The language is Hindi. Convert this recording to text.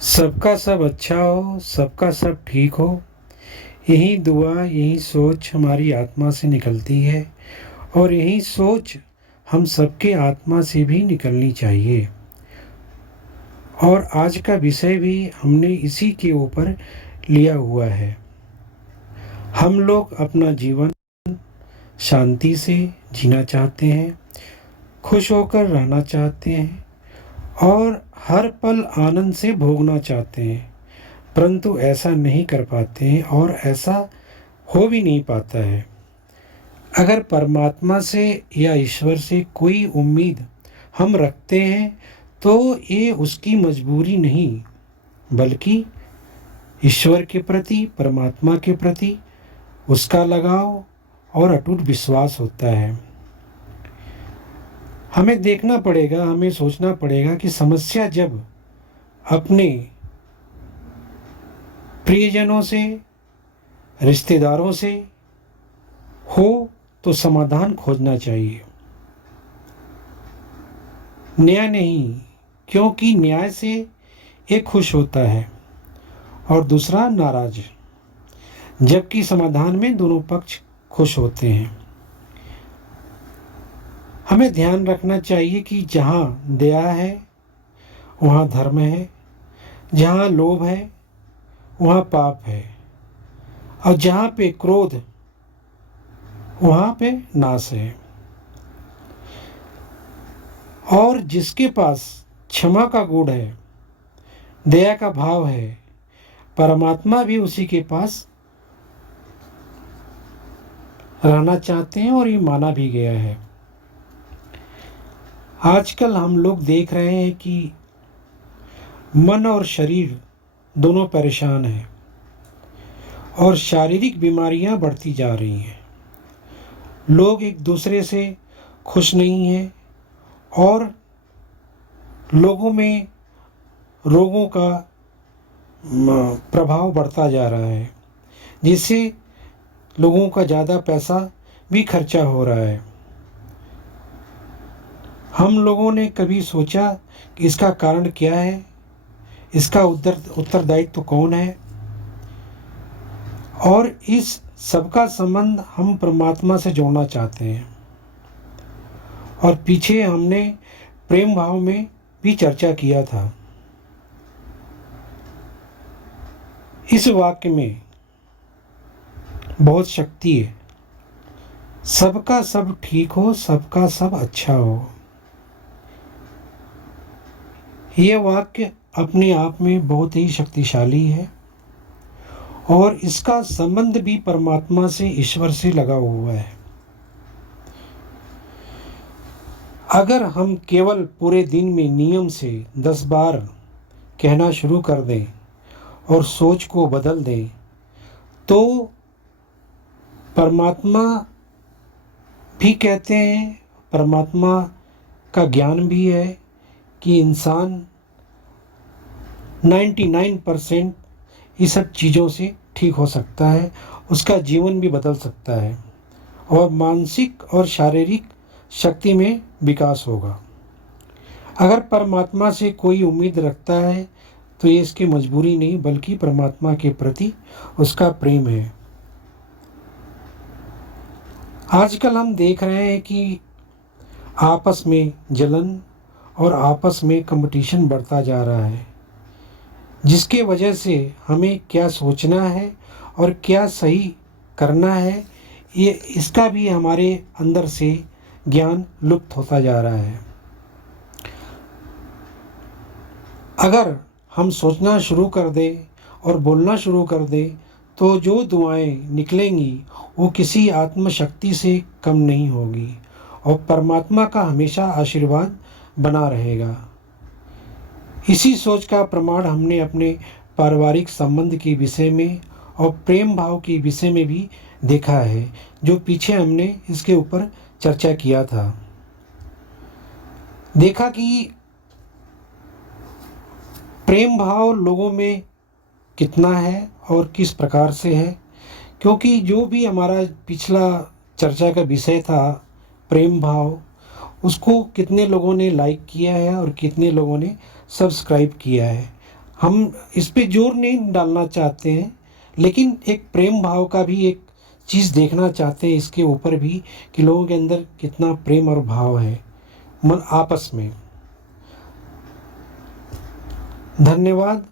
सबका सब अच्छा हो, सबका सब ठीक हो, यही दुआ, यही सोच हमारी आत्मा से निकलती है और यही सोच हम सबके आत्मा से भी निकलनी चाहिए। और आज का विषय भी हमने इसी के ऊपर लिया हुआ है। हम लोग अपना जीवन शांति से जीना चाहते हैं, खुश होकर रहना चाहते हैं और हर पल आनंद से भोगना चाहते हैं, परंतु ऐसा नहीं कर पाते हैं और ऐसा हो भी नहीं पाता है। अगर परमात्मा से या ईश्वर से कोई उम्मीद हम रखते हैं तो ये उसकी मजबूरी नहीं, बल्कि ईश्वर के प्रति, परमात्मा के प्रति उसका लगाव और अटूट विश्वास होता है। हमें देखना पड़ेगा, हमें सोचना पड़ेगा कि समस्या जब अपने प्रियजनों से, रिश्तेदारों से हो तो समाधान खोजना चाहिए, न्याय नहीं, क्योंकि न्याय से एक खुश होता है और दूसरा नाराज, जबकि समाधान में दोनों पक्ष खुश होते हैं। हमें ध्यान रखना चाहिए कि जहाँ दया है वहाँ धर्म है, जहाँ लोभ है वहाँ पाप है और जहाँ पे क्रोध वहाँ पे नाश है। और जिसके पास क्षमा का गुण है, दया का भाव है, परमात्मा भी उसी के पास रहना चाहते हैं और ये माना भी गया है। आजकल हम लोग देख रहे हैं कि मन और शरीर दोनों परेशान हैं और शारीरिक बीमारियां बढ़ती जा रही हैं। लोग एक दूसरे से खुश नहीं हैं और लोगों में रोगों का प्रभाव बढ़ता जा रहा है, जिससे लोगों का ज़्यादा पैसा भी खर्चा हो रहा है। हम लोगों ने कभी सोचा कि इसका कारण क्या है, इसका उत्तरदायित्व कौन है? और इस सबका संबंध हम परमात्मा से जोड़ना चाहते हैं। और पीछे हमने प्रेम भाव में भी चर्चा किया था। इस वाक्य में बहुत शक्ति है। सबका सब ठीक हो, सबका सब अच्छा हो। यह वाक्य अपने आप में बहुत ही शक्तिशाली है और इसका संबंध भी परमात्मा से, ईश्वर से लगा हुआ है। अगर हम केवल पूरे दिन में नियम से 10 बार कहना शुरू कर दें और सोच को बदल दें तो परमात्मा भी कहते हैं, परमात्मा का ज्ञान भी है कि इंसान 99% इस सब चीज़ों से ठीक हो सकता है, उसका जीवन भी बदल सकता है और मानसिक और शारीरिक शक्ति में विकास होगा। अगर परमात्मा से कोई उम्मीद रखता है तो ये इसकी मजबूरी नहीं, बल्कि परमात्मा के प्रति उसका प्रेम है। आजकल हम देख रहे हैं कि आपस में जलन और आपस में कंपटीशन बढ़ता जा रहा है, जिसके वजह से हमें क्या सोचना है और क्या सही करना है, ये इसका भी हमारे अंदर से ज्ञान लुप्त होता जा रहा है। अगर हम सोचना शुरू कर दें और बोलना शुरू कर दें तो जो दुआएं निकलेंगी वो किसी आत्मशक्ति से कम नहीं होगी और परमात्मा का हमेशा आशीर्वाद बना रहेगा। इसी सोच का प्रमाण हमने अपने पारिवारिक संबंध के विषय में और प्रेम भाव के विषय में भी देखा है, जो पीछे हमने इसके ऊपर चर्चा किया था। देखा कि प्रेम भाव लोगों में कितना है और किस प्रकार से है, क्योंकि जो भी हमारा पिछला चर्चा का विषय था प्रेम भाव, उसको कितने लोगों ने लाइक किया है और कितने लोगों ने सब्सक्राइब किया है। हम इस पे जोर नहीं डालना चाहते हैं, लेकिन एक प्रेम भाव का भी एक चीज़ देखना चाहते हैं इसके ऊपर भी, कि लोगों के अंदर कितना प्रेम और भाव है मन आपस में। धन्यवाद।